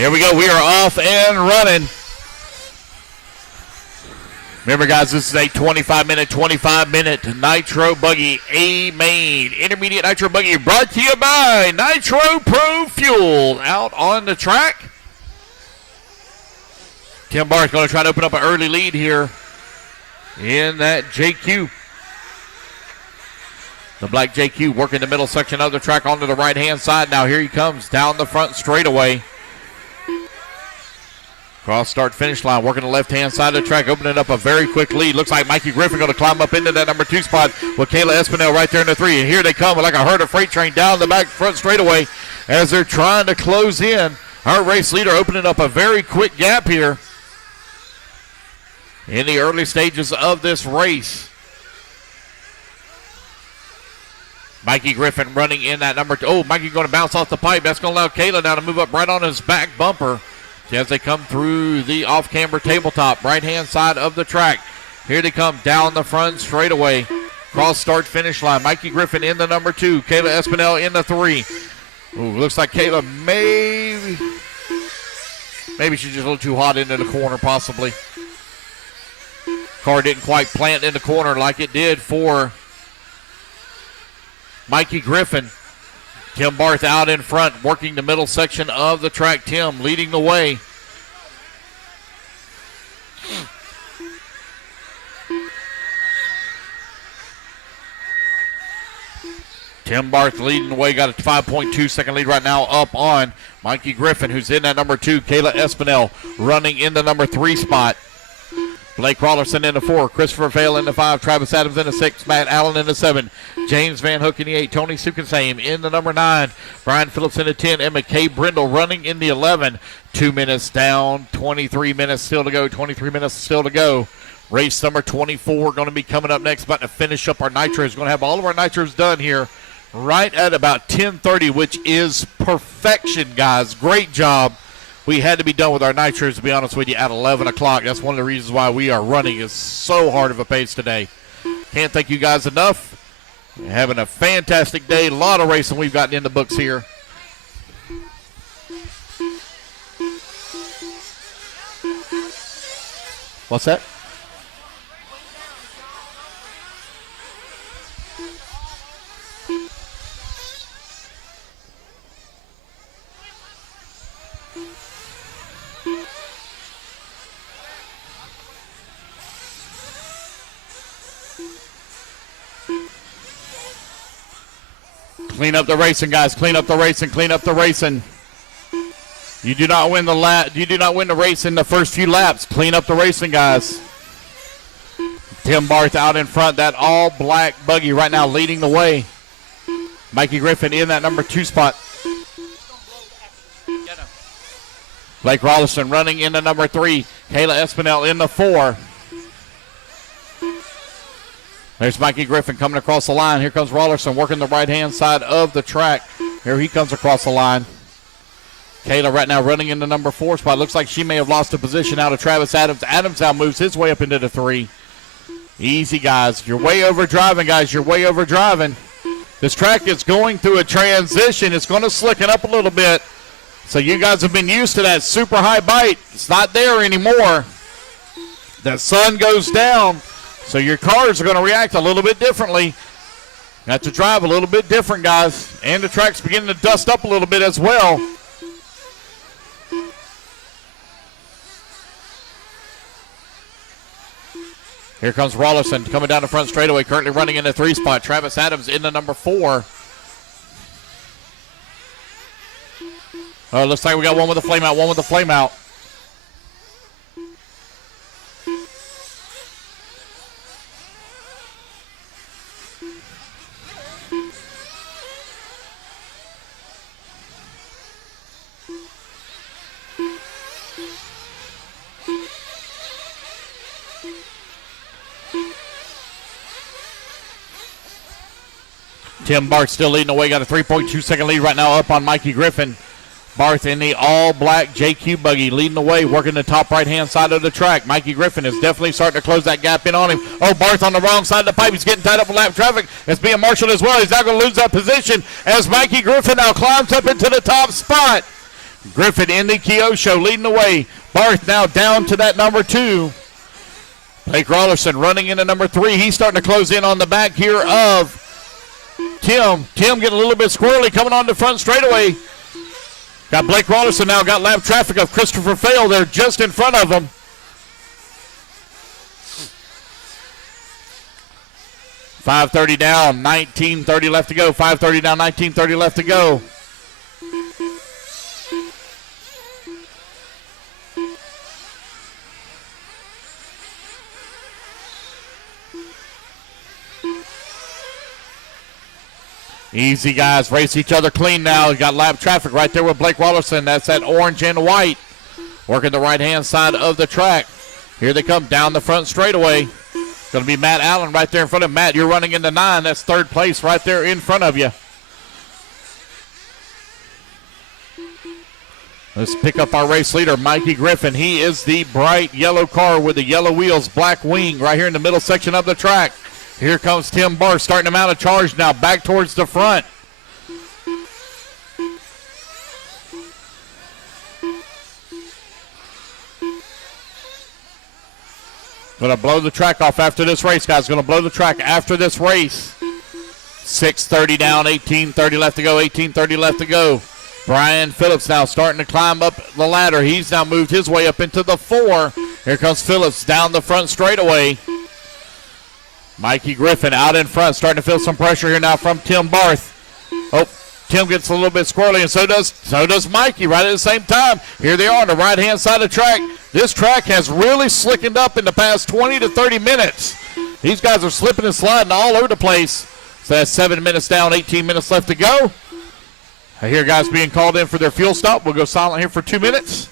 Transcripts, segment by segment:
Here we go. We are off and running. Remember, guys, this is a 25-minute Nitro Buggy A-Main Intermediate Nitro Buggy brought to you by Nitro Pro Fuel. Out on the track. Tim Barth going to try to open up an early lead here in that JQ. The black JQ working the middle section of the track onto the right-hand side. Now here he comes down the front straightaway. Cross start finish line, working the left-hand side of the track, opening up a very quick lead. Looks like Mikey Griffin going to climb up into that number 2 spot with Kayla Espinel right there in the 3. And here they come like a herd of freight train down the back front straightaway as they're trying to close in. Our race leader opening up a very quick gap here in the early stages of this race. Mikey Griffin running in that number 2. Oh, Mikey going to bounce off the pipe. That's going to allow Kayla now to move up right on his back bumper as they come through the off-camber tabletop, right-hand side of the track. Here they come down the front straightaway. Cross start finish line. Mikey Griffin in the number 2. Kayla Espinel in the 3. Ooh, looks like Kayla maybe she's just a little too hot into the corner possibly. Car didn't quite plant in the corner like it did for Mikey Griffin. Tim Barth out in front, working the middle section of the track. Tim leading the way. Tim Barth leading the way, got a 5.2 second lead right now up on Mikey Griffin, who's in that number 2. Kayla Espinel running in the number 3 spot. Blake Raulerson in the 4, Christopher Vail in the 5, Travis Adams in the 6, Matt Allen in the 7, James Vanhook in the 8, Tony Sookkasem in the number 9, Brian Phillipps in the 10, and Mckay Brindle running in the 11. 2 minutes down, 23 minutes still to go. Race number 24 going to be coming up next, about to finish up our nitros. Going to have all of our nitros done here right at about 10:30, which is perfection, guys. Great job. We had to be done with our nitros, to be honest with you, at 11 o'clock. That's one of the reasons why we are running is so hard of a pace today. Can't thank you guys enough. We're having a fantastic day. A lot of racing we've gotten in the books here. What's that? Clean up the racing, guys. Clean up the racing. You do not win the race in the first few laps. Clean up the racing, guys. Tim Barth out in front. That all-black buggy right now leading the way. Mikey Griffin in that number 2 spot. Blake Raulerson running in the number 3. Kayla Espinel in the 4. There's Mikey Griffin coming across the line. Here comes Raulerson working the right-hand side of the track. Here he comes across the line. Kayla right now running in the number 4 spot. Looks like she may have lost a position out of Travis Adams. Adams now moves his way up into the 3. Easy, guys. You're way over driving, guys. You're way over driving. This track is going through a transition. It's going to slicken up a little bit. So you guys have been used to that super high bite. It's not there anymore. The sun goes down. So your cars are going to react a little bit differently. You have to drive a little bit different, guys. And the track's beginning to dust up a little bit as well. Here comes Raulerson coming down the front straightaway, currently running in the 3 spot. Travis Adams in the number 4. Oh, looks like we got one with a flame out, Tim Barth still leading the way, got a 3.2 second lead right now up on Mikey Griffin. Barth in the all-black JQ buggy leading the way, working the top right-hand side of the track. Mikey Griffin is definitely starting to close that gap in on him. Oh, Barth on the wrong side of the pipe. He's getting tied up with lap traffic. It's being marshaled as well. He's now going to lose that position as Mikey Griffin now climbs up into the top spot. Griffin in the Kyosho leading the way. Barth now down to that number 2. Blake Raulerson running into number 3. He's starting to close in on the back here of Tim. Tim getting a little bit squirrely coming on the front straightaway. Got Blake Raulerson now, got lap traffic of Christopher Fail there just in front of him. $5:30 down, 19:30 left to go. $5:30 down, 19:30 left to go. Easy, guys. Race each other clean now. You got lap traffic right there with Blake Raulerson. That's that orange and white. Working the right-hand side of the track. Here they come down the front straightaway. Going to be Matt Allen right there in front of Matt. You're running into 9. That's third place right there in front of you. Let's pick up our race leader, Mikey Griffin. He is the bright yellow car with the yellow wheels, black wing right here in the middle section of the track. Here comes Tim Barth starting him out of charge now, back towards the front. Going to blow the track off after this race, guys. Going to blow the track after this race. 6:30 down, 18:30 left to go, 18:30 left to go. Brian Phillipps now starting to climb up the ladder. He's now moved his way up into the 4. Here comes Phillipps down the front straightaway. Mikey Griffin out in front, starting to feel some pressure here now from Tim Barth. Oh, Tim gets a little bit squirrely, and so does Mikey right at the same time. Here they are on the right-hand side of the track. This track has really slickened up in the past 20 to 30 minutes. These guys are slipping and sliding all over the place. So that's 7 minutes down, 18 minutes left to go. I hear guys being called in for their fuel stop. We'll go silent here for 2 minutes.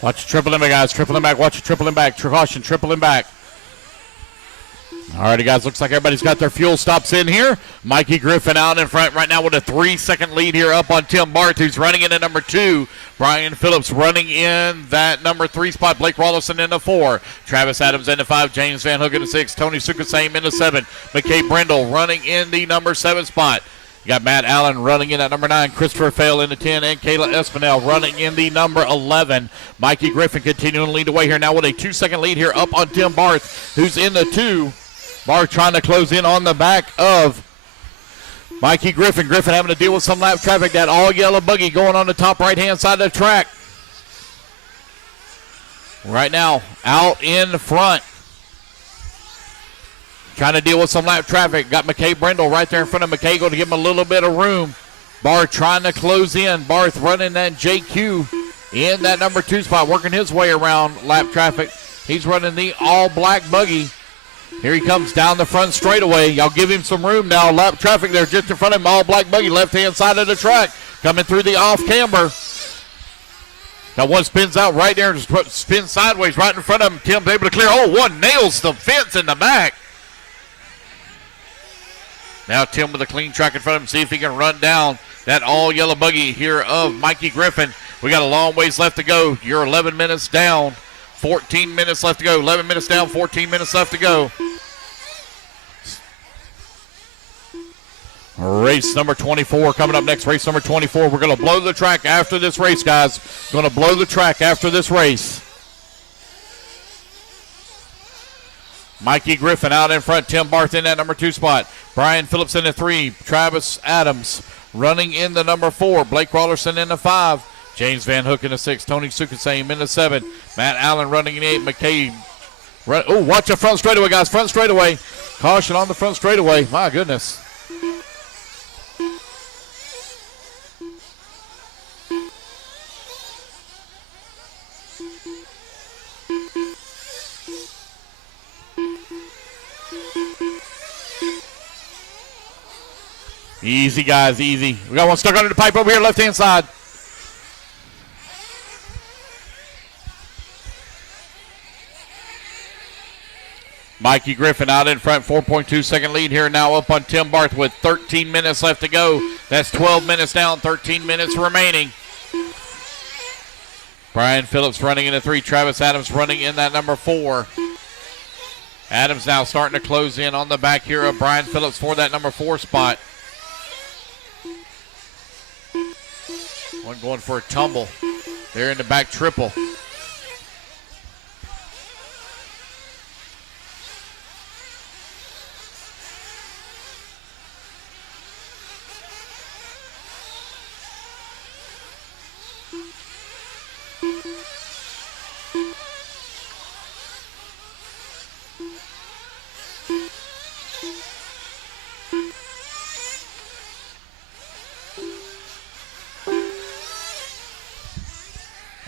Watch your triple him back, guys. Triple him back. Watch your triple him back. Caution, triple him back. All righty, guys. Looks like everybody's got their fuel stops in here. Mikey Griffin out in front right now with a 3-second lead here up on Tim Barth, who's running in at number 2. Brian Phillipps running in that number 3 spot. Blake Raulerson in the 4. Travis Adams in the 5. James Vanhook in the 6. Tony Sookkasem in the 7. Mckay Brindle running in the number 7 spot. You got Matt Allen running in at number 9, Christopher Fail in the 10, and Kayla Espinel running in the number 11. Mikey Griffin continuing to lead the way here now with a 2-second lead here up on Tim Barth, who's in the 2. Barth trying to close in on the back of Mikey Griffin having to deal with some lap traffic. That all yellow buggy going on the top right-hand side of the track. Right now, out in the front. Trying to deal with some lap traffic. Got Mckay Brindle right there in front of Mckay, going to give him a little bit of room. Barth trying to close in. Barth running that JQ in that number 2 spot, working his way around lap traffic. He's running the all-black buggy. Here he comes down the front straightaway. Y'all give him some room now. Lap traffic there just in front of him. All-black buggy, left-hand side of the track. Coming through the off-camber. That one spins out right there and just spins sideways right in front of him. Tim's able to clear. Oh, one nails the fence in the back. Now Tim with a clean track in front of him. See if he can run down that all-yellow buggy here of Mikey Griffin. We got a long ways left to go. You're 11 minutes down. 14 minutes left to go. 11 minutes down, 14 minutes left to go. Race number 24 coming up next. Race number 24. We're going to blow the track after this race, guys. Going to blow the track after this race. Mikey Griffin out in front. Tim Barth in that number 2 spot. Brian Phillipps in the 3. Travis Adams running in the number 4. Blake Raulerson in the 5. James Vanhook in the 6. Tony Sookkasem in the 7. Matt Allen running in the 8. Mckay. Oh, watch the front straightaway, guys. Front straightaway. Caution on the front straightaway. My goodness. Easy, guys, easy. We got one stuck under the pipe over here, left-hand side. Mikey Griffin out in front, 4.2 second lead here now up on Tim Barth with 13 minutes left to go. That's 12 minutes down, 13 minutes remaining. Brian Phillipps running in the 3. Travis Adams running in that number 4. Adams now starting to close in on the back here of Brian Phillipps for that number 4 spot. One going for a tumble. There in the back triple.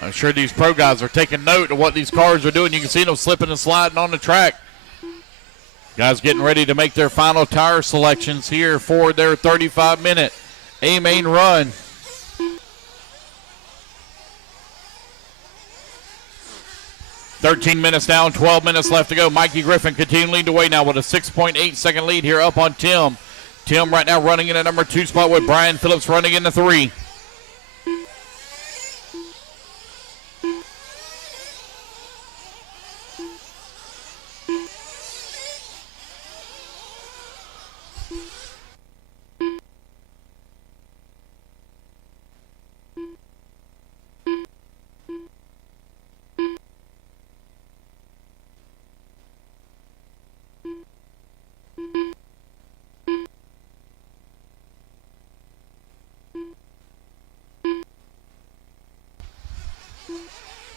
I'm sure these pro guys are taking note of what these cars are doing. You can see them slipping and sliding on the track. Guys getting ready to make their final tire selections here for their 35-minute A-main run. "13 minutes down, 12 minutes left to go. Mikey Griffin continuing to lead the way now with a 6.8 second lead here up on Tim. Tim right now running in the number 2 spot with Brian Phillipps running in the 3.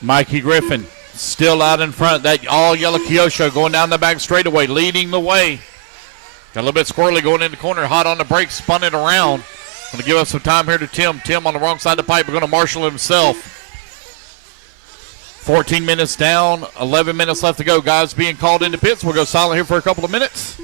Mikey Griffin still out in front. That all-yellow Kyosho going down the back straightaway, leading the way. Got a little bit squirrely going in the corner, hot on the brakes, spun it around. Going to give us some time here to Tim. Tim on the wrong side of the pipe. We're going to marshal himself. 14 minutes down, 11 minutes left to go. Guys being called into pits. We'll go silent here for a couple of minutes.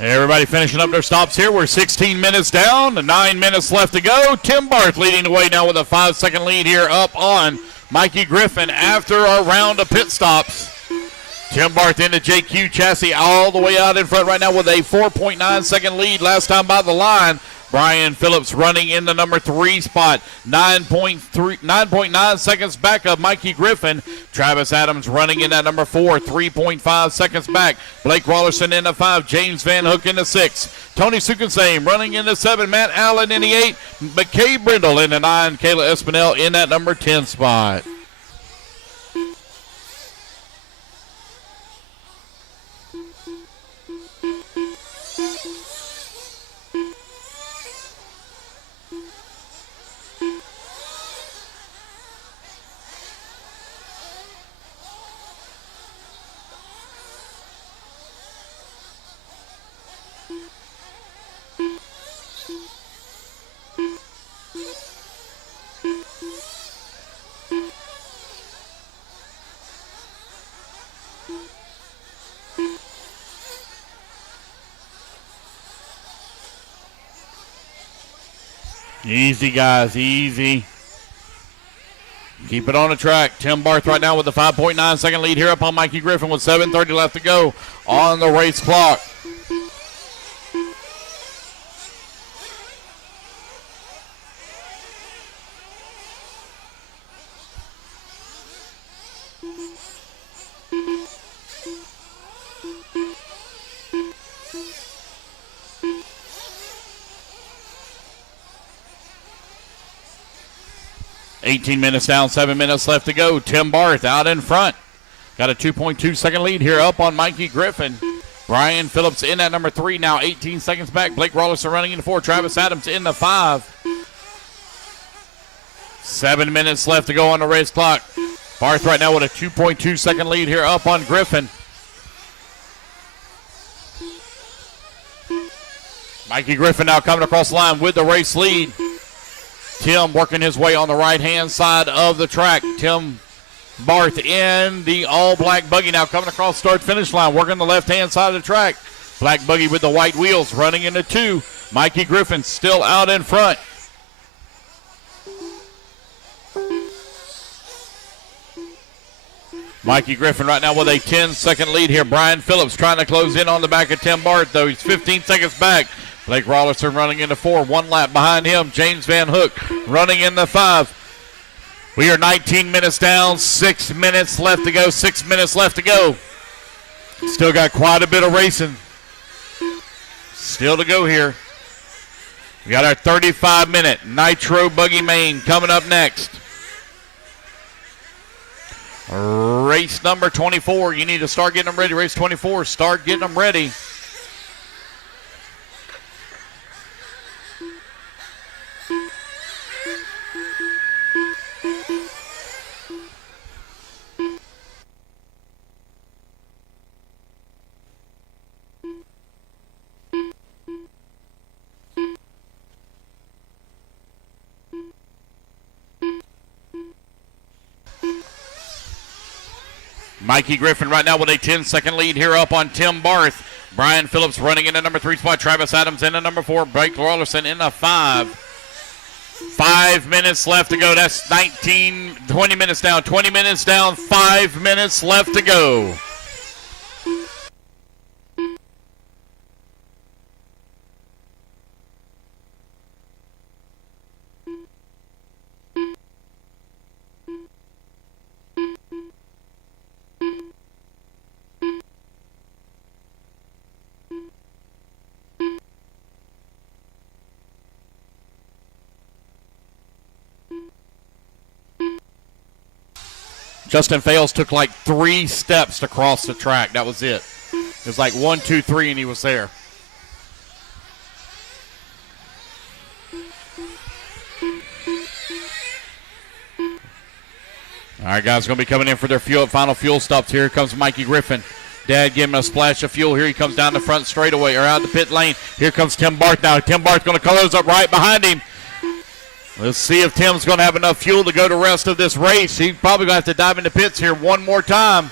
Everybody finishing up their stops here. We're 16 minutes down, 9 minutes left to go. Tim Barth leading the way now with a 5-second lead here up on Mikey Griffin after a round of pit stops. Tim Barth into JQ Chassis all the way out in front right now with a 4.9 second lead last time by the line. Brian Phillipps running in the number 3 spot. 9.9 seconds back of Mikey Griffin. Travis Adams running in at number 4. 3.5 seconds back. Blake Raulerson in the 5. James Vanhook in the 6. Tony Sookkasem running in the 7. Matt Allen in the 8. Mckay Brindle in the 9. Kayla Espinel in that number 10 spot. Easy, guys, easy. Keep it on the track. Tim Barth right now with the 5.9 second lead here up on Mikey Griffin with 7:30 left to go on the race clock. $18 minutes down, 7 minutes left to go. Tim Barth out in front. Got a 2.2 second lead here up on Mikey Griffin. Brian Phillipps in at number 3, now 18 seconds back. Blake Raulerson running in the 4. Travis Adams in the 5. 7 minutes left to go on the race clock. Barth right now with a 2.2 second lead here up on Griffin. Mikey Griffin now coming across the line with the race lead. Tim working his way on the right-hand side of the track. Tim Barth in the all-black buggy now coming across start-finish line, working the left-hand side of the track. Black buggy with the white wheels running into 2. Mikey Griffin still out in front. Mikey Griffin right now with a 10-second lead here. Brian Phillipps trying to close in on the back of Tim Barth, though. He's 15 seconds back. Blake Raulerson running into 4, 1 lap behind him. James Vanhook running in the 5. We are 19 minutes down, 6 minutes left to go, 6 minutes left to go. Still got quite a bit of racing still to go here. We got our 35-minute Nitro Buggy main coming up next. Race number 24, you need to start getting them ready. Race 24, start getting them ready. Mikey Griffin right now with a 10-second lead here up on Tim Barth. Brian Phillipps running in the number 3 spot. Travis Adams in the number 4. Blake Raulerson in the 5. 5 minutes left to go. That's 20 minutes down. 20 minutes down. 5 minutes left to go. Justin Fales took like 3 steps to cross the track. That was it. It was like 1, 2, 3, and he was there. All right, guys, going to be coming in for their final fuel stops. Here comes Mikey Griffin. Dad giving a splash of fuel. Here he comes down the front straightaway or out the pit lane. Here comes Tim Barth now. Tim Barth going to close up right behind him. Let's see if Tim's going to have enough fuel to go the rest of this race. He's probably going to have to dive into pits here one more time.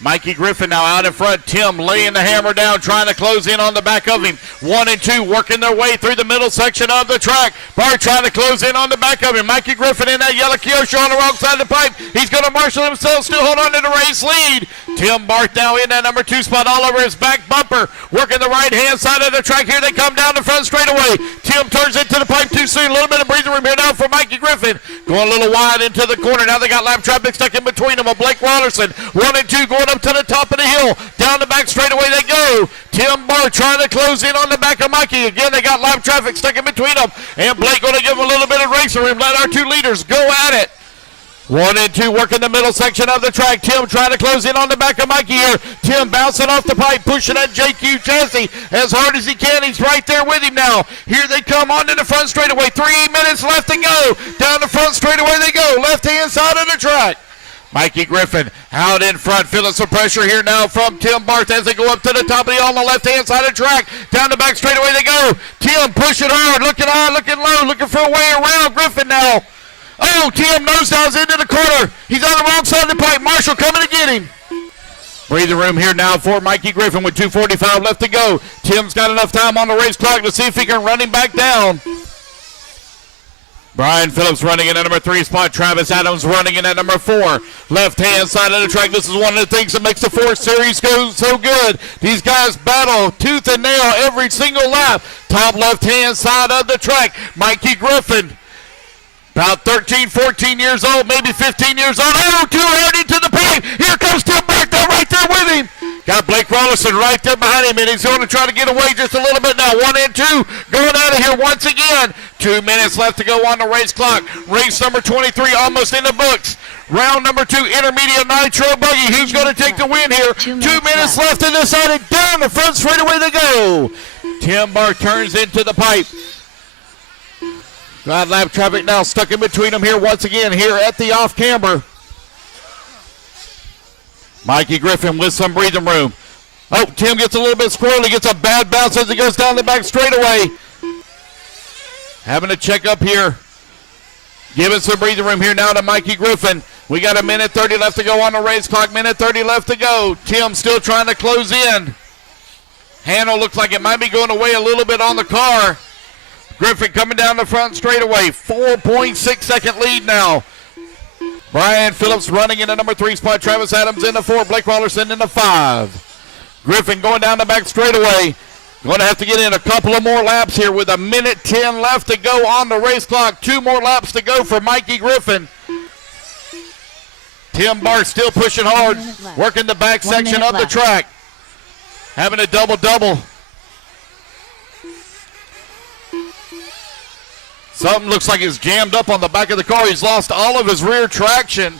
Mikey Griffin now out in front. Tim laying the hammer down, trying to close in on the back of him. 1 and 2 working their way through the middle section of the track. Barth trying to close in on the back of him. Mikey Griffin in that yellow Kyosho on the wrong side of the pipe. He's going to marshal himself, still hold on to the race lead. Tim Barth now in that number 2 spot all over his back bumper. Working the right-hand side of the track. Here they come down the front straightaway. Tim turns into the pipe too soon. A little bit of breathing room here now for Mikey Griffin. Going a little wide into the corner. Now they got lap traffic stuck in between them. Blake Raulerson. 1 and 2 going up to the top of the hill. Down the back straightaway they go. Tim Barth trying to close in on the back of Mikey. Again, they got lap traffic stuck in between them. And Blake going to give him a little bit of racing room. Let our 2 leaders go at it. 1 and 2 working the middle section of the track. Tim trying to close in on the back of Mikey here. Tim bouncing off the pipe, pushing that JQ chassis as hard as he can. He's right there with him now. Here they come onto the front straightaway. 3 minutes left to go. Down the front straightaway they go. Left-hand side of the track. Mikey Griffin out in front, feeling some pressure here now from Tim Barth as they go up to the top of the hill on the left-hand side of the track. Down the back straightaway they go. Tim pushing hard, looking high, looking low, looking for a way around Griffin now. Oh, Tim nosedives into the corner. He's on the wrong side of the pipe. Marshall coming to get him. Breathing room here now for Mikey Griffin with 2:45 left to go. Tim's got enough time on the race clock to see if he can run him back down. Brian Phillipps running in at number 3 spot. Travis Adams running in at number 4. Left-hand side of the track. This is one of the things that makes the 4 Series go so good. These guys battle tooth and nail every single lap. Top left-hand side of the track. Mikey Griffin, about 13, 14 years old, maybe 15 years old. Oh, too hard into the pipe. Here comes Tim Barth right there with him. Got Blake Raulerson right there behind him, and he's going to try to get away just a little bit now. 1 and 2 going out of here once again. 2 minutes left to go on the race clock. Race number 23 almost in the books. Round number 2, intermediate Nitro Buggy. Who's going to take the win here? 2 minutes left to decide it. Down the front straightaway they go. Tim Barth turns into the pipe. Got lap traffic now stuck in between them here once again here at the off-camber. Mikey Griffin with some breathing room. Oh, Tim gets a little bit squirrely, gets a bad bounce as he goes down the back straightaway. Having a check up here. Giving some breathing room here now to Mikey Griffin. We got 1:30 left to go on the race clock. 1:30 left to go. Tim still trying to close in. Handle looks like it might be going away a little bit on the car. Griffin coming down the front straightaway. 4.6 second lead now. Brian Phillipps running in the number 3 spot. Travis Adams in the 4. Blake Raulerson in the 5. Griffin going down the back straightaway. Going to have to get in a couple of more laps here with 1:10 left to go on the race clock. 2 more laps to go for Mikey Griffin. Tim Barth still pushing hard, working the back section of the track. Having a double-double. Something looks like it's jammed up on the back of the car. He's lost all of his rear traction.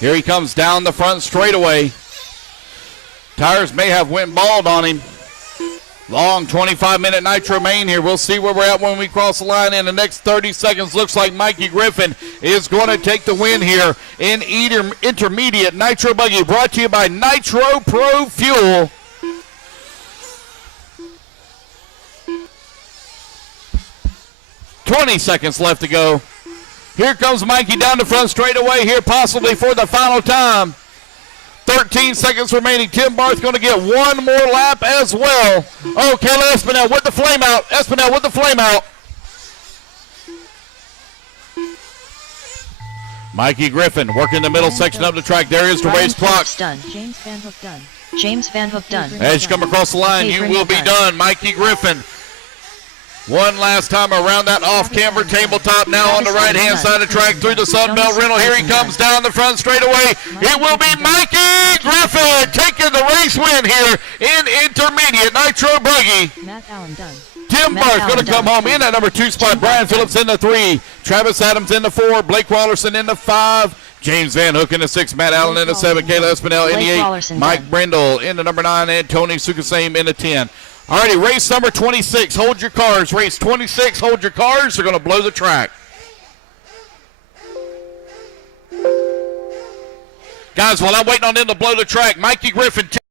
Here he comes down the front straightaway. Tires may have went bald on him. Long 25-minute nitro main here. We'll see where we're at when we cross the line in the next 30 seconds. Looks like Mikey Griffin is going to take the win here in intermediate Nitro Buggy, brought to you by Nitro Pro Fuel. $20 seconds left to go. Here comes Mikey down the front straightaway here, possibly for the final time. 13 seconds remaining. Tim Barth going to get 1 more lap as well. Oh, Kayla Espinel with the flame out. Espinel with the flame out. Mikey Griffin working the middle section of the track. There is the race clock. Done. James Vanhook done. James Vanhook done. As you come across the line, you will be done. Mikey Griffin. One last time around that off-camber tabletop. Now on the right-hand side of the track through the Sunbelt rental. Here he comes down the front straightaway. It will be Mikey Griffin taking the race win here in intermediate Nitro Buggy. Matt Allen done. Tim Barth going to come home in at number 2 spot. Brian Phillipps in the 3. Travis Adams in the 4. Blake Raulerson in the 5. James Vanhook in the 6. Matt Allen in the 7. Kayla Espinel in the 8. Mike Brindle in the number 9. And Tony Sookkasem in the 10. Alrighty, race number 26. Hold your cars. Race 26, hold your cars. They're going to blow the track. Guys, while I'm waiting on them to blow the track, Mikey Griffin.